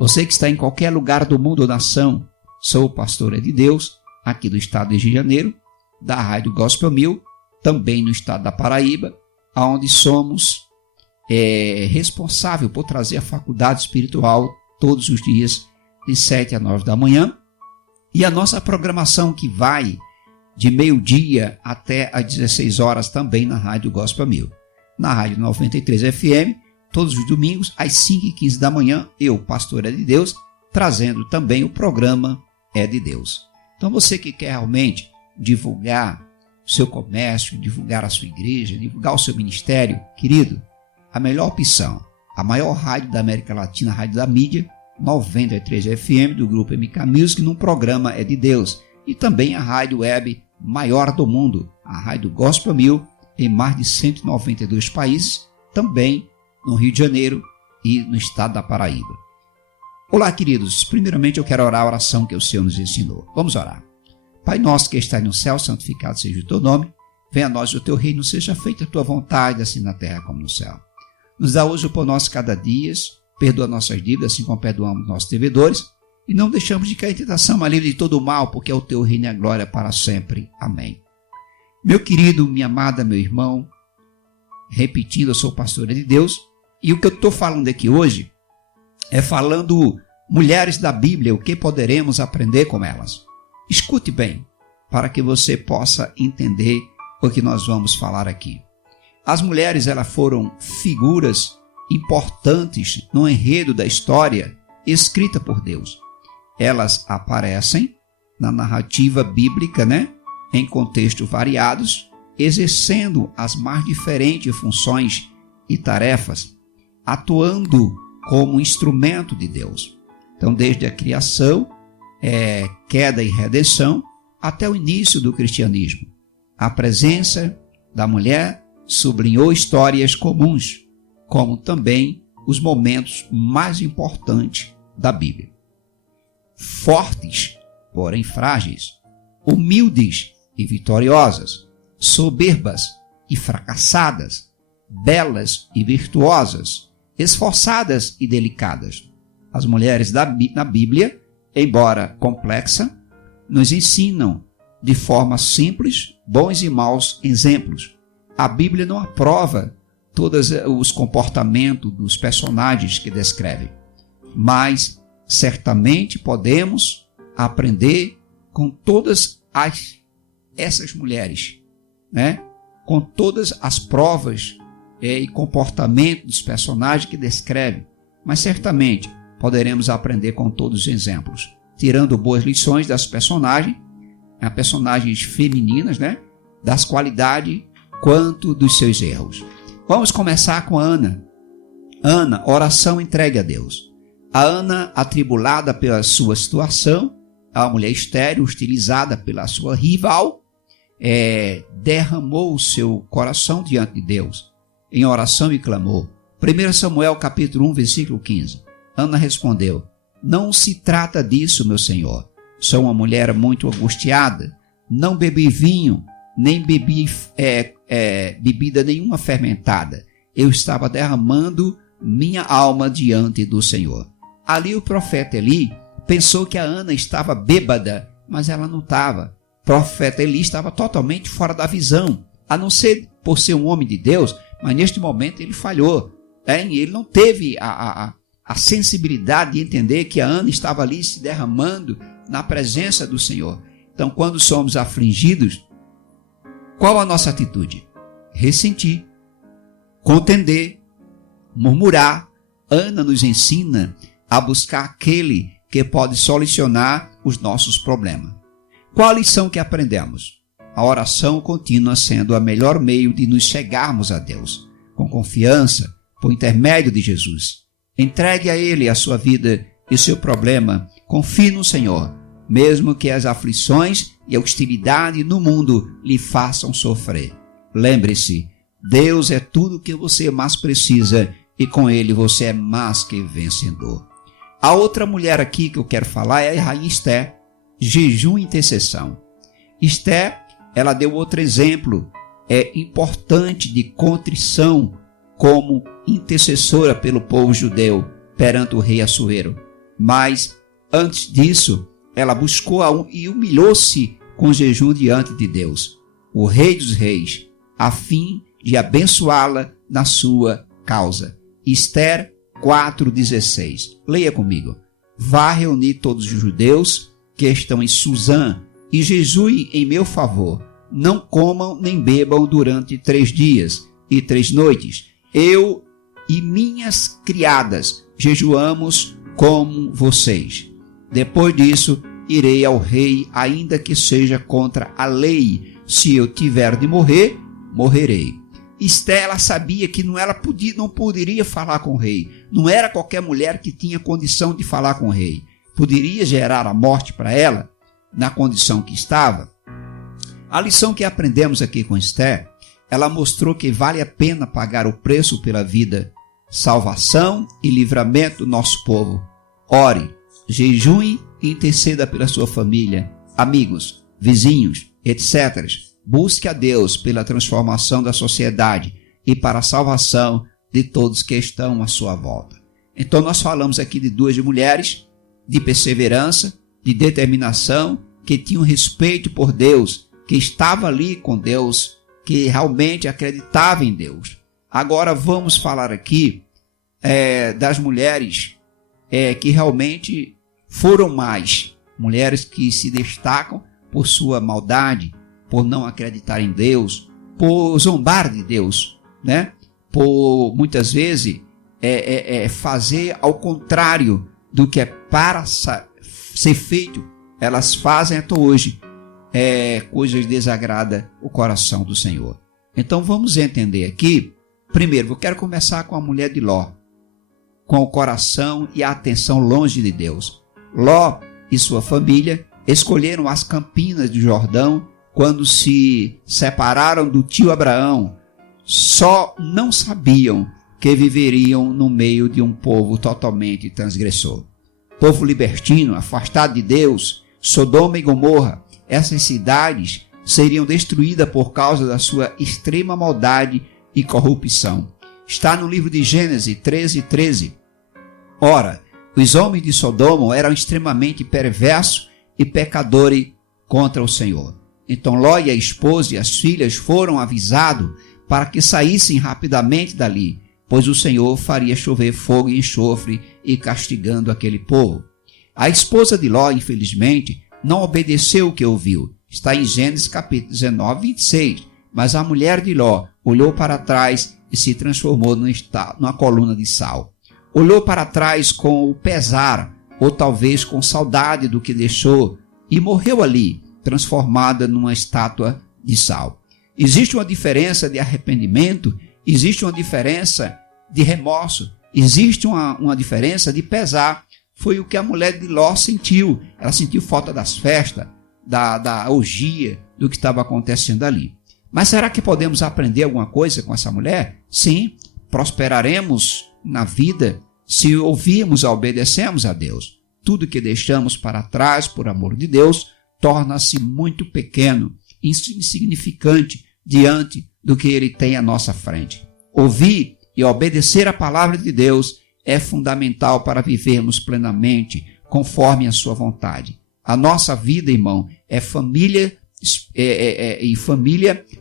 Você que está em qualquer lugar do mundo ou nação, sou o pastor de Deus, aqui do estado do Rio de Janeiro, da Rádio Gospel 1000, também no estado da Paraíba, onde somos responsável por trazer a faculdade espiritual todos os dias, de 7 a 9 da manhã. E a nossa programação que vai de meio-dia até às 16 horas também na Rádio Gospel 1000. Na Rádio 93 FM, todos os domingos, às 5h15 da manhã, eu, pastor É de Deus, trazendo também o programa É de Deus. Então você que quer realmente divulgar o seu comércio, divulgar a sua igreja, divulgar o seu ministério, querido, a melhor opção, a maior rádio da América Latina, a Rádio da Mídia, 93 FM, do grupo MK Music, num programa É de Deus. E também a rádio web maior do mundo, a Rádio Gospel 1000, em mais de 192 países, também no Rio de Janeiro e no estado da Paraíba. Olá, queridos. Primeiramente eu quero orar a oração que o Senhor nos ensinou. Vamos orar. Pai nosso que está no céu, santificado seja o teu nome. Venha a nós o teu reino, seja feita a tua vontade, assim na terra como no céu. Nos dá hoje o pão nosso cada dia, perdoa nossas dívidas, assim como perdoamos nossos devedores, e não deixamos de cair em tentação, mas livre de todo o mal, porque é o teu reino e a glória para sempre. Amém. Meu querido, minha amada, meu irmão, repetindo, eu sou pastor de Deus, e o que eu estou falando aqui hoje é falando mulheres da Bíblia, o que poderemos aprender com elas. Escute bem, para que você possa entender o que nós vamos falar aqui. As mulheres, elas foram figuras importantes no enredo da história escrita por Deus. Elas aparecem na narrativa bíblica, em contextos variados, exercendo as mais diferentes funções e tarefas, atuando como instrumento de Deus. Então, desde a criação, queda e redenção, até o início do cristianismo, a presença da mulher sublinhou histórias comuns, como também os momentos mais importantes da Bíblia. Fortes, porém frágeis, humildes e vitoriosas, soberbas e fracassadas, belas e virtuosas, esforçadas e delicadas. As mulheres na Bíblia, embora complexa, nos ensinam de forma simples bons e maus exemplos. A Bíblia não aprova todos os comportamentos dos personagens que descreve, mas certamente podemos aprender com todas essas mulheres, com todas as provas e comportamento dos personagens que descreve, mas certamente poderemos aprender com todos os exemplos, tirando boas lições das personagens femininas, das qualidades quanto dos seus erros. Vamos começar com a Ana. Ana, oração entregue a Deus. A Ana, atribulada pela sua situação, a mulher estéril, hostilizada pela sua rival, derramou o seu coração diante de Deus, em oração e clamor. 1 Samuel capítulo 1, versículo 15. Ana respondeu: não se trata disso, meu senhor. Sou uma mulher muito angustiada. Não bebi vinho, nem bebi bebida nenhuma fermentada. Eu estava derramando minha alma diante do Senhor. Ali o profeta Eli pensou que a Ana estava bêbada, mas ela não estava. O profeta Eli estava totalmente fora da visão, a não ser por ser um homem de Deus, mas neste momento ele falhou. Ele não teve a sensibilidade de entender que a Ana estava ali se derramando na presença do Senhor. Então, quando somos afligidos, qual a nossa atitude? Ressentir, contender, murmurar. Ana nos ensina a buscar aquele que pode solucionar os nossos problemas. Qual a lição que aprendemos? A oração continua sendo o melhor meio de nos chegarmos a Deus, com confiança, por intermédio de Jesus. Entregue a Ele a sua vida e o seu problema. Confie no Senhor, mesmo que as aflições e a hostilidade no mundo lhe façam sofrer. Lembre-se, Deus é tudo o que você mais precisa e com Ele você é mais que vencedor. A outra mulher aqui que eu quero falar é a rainha Esther, jejum e intercessão. Esther, ela deu outro exemplo importante de contrição como intercessora pelo povo judeu perante o rei Assuero. Mas antes disso, ela buscou e humilhou-se com jejum diante de Deus, o Rei dos Reis, a fim de abençoá-la na sua causa. Esther 4,16. Leia comigo. Vá reunir todos os judeus que estão em Suzã e jejuem em meu favor. Não comam nem bebam durante 3 dias e 3 noites. Eu e minhas criadas jejuamos como vocês. Depois disso, irei ao rei, ainda que seja contra a lei. Se eu tiver de morrer, morrerei. Esther, ela sabia que não poderia falar com o rei. Não era qualquer mulher que tinha condição de falar com o rei. Poderia gerar a morte para ela, na condição que estava. A lição que aprendemos aqui com Esther, ela mostrou que vale a pena pagar o preço pela vida, salvação e livramento do nosso povo. Ore, jejue e interceda pela sua família, amigos, vizinhos, etc. Busque a Deus pela transformação da sociedade e para a salvação de todos que estão à sua volta. Então nós falamos aqui de 2 mulheres de perseverança, de determinação, que tinham respeito por Deus, que estavam ali com Deus, que realmente acreditavam em Deus. Agora vamos falar aqui das mulheres que realmente foram mais. Mulheres que se destacam por sua maldade, por não acreditar em Deus, por zombar de Deus, né? Por muitas vezes fazer ao contrário do que é para ser feito. Elas fazem até hoje coisas que desagradam o coração do Senhor. Então vamos entender aqui. Primeiro, eu quero começar com a mulher de Ló, com o coração e a atenção longe de Deus. Ló e sua família escolheram as campinas do Jordão quando se separaram do tio Abraão. Só não sabiam que viveriam no meio de um povo totalmente transgressor. Povo libertino, afastado de Deus, Sodoma e Gomorra, essas cidades seriam destruídas por causa da sua extrema maldade e corrupção. Está no livro de Gênesis 13:13. Ora, os homens de Sodoma eram extremamente perversos e pecadores contra o Senhor. Então Ló e a esposa e as filhas foram avisados para que saíssem rapidamente dali, pois o Senhor faria chover fogo e enxofre e castigando aquele povo. A esposa de Ló, infelizmente, não obedeceu o que ouviu. Está em Gênesis capítulo 19:26. Mas a mulher de Ló olhou para trás e se transformou numa coluna de sal. Olhou para trás com o pesar, ou talvez com saudade do que deixou, e morreu ali, transformada numa estátua de sal. Existe uma diferença de arrependimento, existe uma diferença de remorso, existe uma diferença de pesar. Foi o que a mulher de Ló sentiu. Ela sentiu falta das festas, da orgia, do que estava acontecendo ali. Mas será que podemos aprender alguma coisa com essa mulher? Sim, prosperaremos na vida se ouvirmos e obedecemos a Deus. Tudo que deixamos para trás por amor de Deus torna-se muito pequeno, insignificante diante do que Ele tem à nossa frente. Ouvir e obedecer a palavra de Deus é fundamental para vivermos plenamente conforme a sua vontade. A nossa vida, irmão, família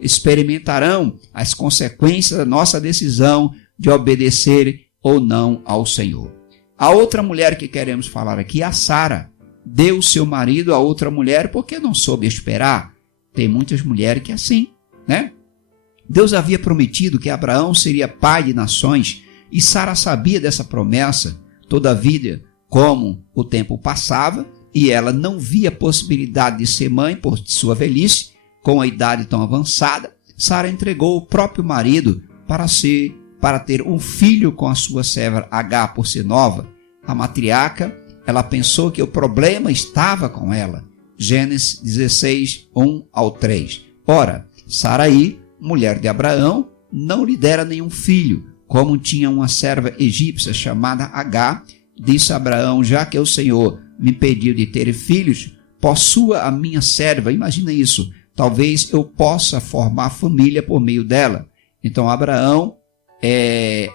experimentarão as consequências da nossa decisão de obedecer ou não ao Senhor. A outra mulher que queremos falar aqui é a Sara. Deu seu marido a outra mulher porque não soube esperar. Tem muitas mulheres que é assim, né? Deus havia prometido que Abraão seria pai de nações e Sara sabia dessa promessa. Todavia, como o tempo passava e ela não via possibilidade de ser mãe por sua velhice, com a idade tão avançada, Sara entregou o próprio marido para ter um filho com a sua serva Agar por ser nova. A matriarca, ela pensou que o problema estava com ela. Gênesis 16, 1-3. Ora, Saraí, mulher de Abraão, não lhe dera nenhum filho. Como tinha uma serva egípcia chamada Agar, disse a Abraão: já que o Senhor me impediu de ter filhos, possua a minha serva. Imagina isso. Talvez eu possa formar família por meio dela. Então Abraão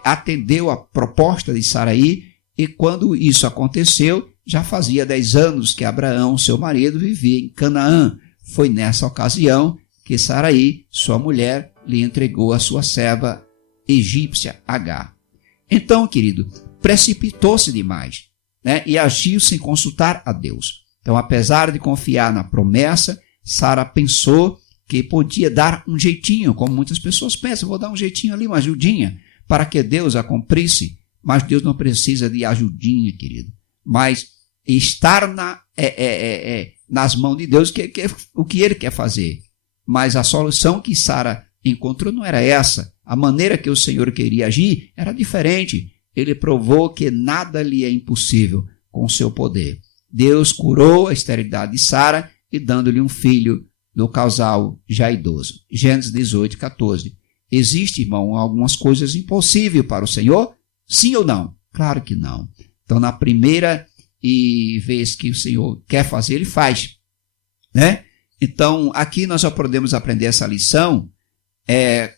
atendeu a proposta de Saraí E quando isso aconteceu, já fazia 10 anos que Abraão, seu marido, vivia em Canaã. Foi nessa ocasião que Sarai, sua mulher, lhe entregou a sua serva egípcia, Agar. Então, querido, precipitou-se demais, né? E agiu sem consultar a Deus. Então, apesar de confiar na promessa, Sara pensou que podia dar um jeitinho, como muitas pessoas pensam, vou dar um jeitinho ali, uma ajudinha, para que Deus a cumprisse. Mas Deus não precisa de ajudinha, querido. Mas estar nas mãos de Deus, o que Ele quer fazer. Mas a solução que Sara encontrou não era essa. A maneira que o Senhor queria agir era diferente. Ele provou que nada lhe é impossível com o seu poder. Deus curou a esterilidade de Sara e dando-lhe um filho no casal já idoso. Gênesis 18, 14. Existe, irmão, algumas coisas impossíveis para o Senhor? Sim ou não? Claro que não. Então, na primeira vez que o Senhor quer fazer, Ele faz, né? Então, aqui nós já podemos aprender essa lição.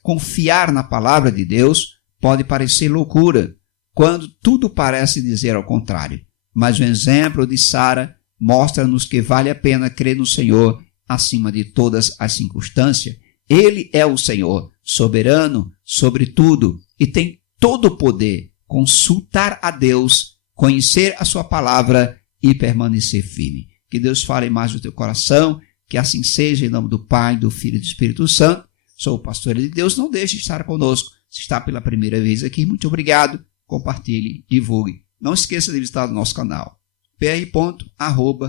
Confiar na palavra de Deus pode parecer loucura, quando tudo parece dizer ao contrário. Mas o exemplo de Sara mostra-nos que vale a pena crer no Senhor acima de todas as circunstâncias. Ele é o Senhor, soberano sobre tudo, e tem todo o poder. Consultar a Deus, conhecer a sua palavra e permanecer firme. Que Deus fale mais no teu coração, que assim seja, em nome do Pai, do Filho e do Espírito Santo. Sou o pastor de Deus, não deixe de estar conosco. Se está pela primeira vez aqui, muito obrigado. Compartilhe, divulgue. Não esqueça de visitar o nosso canal. pr.adorador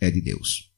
é de Deus.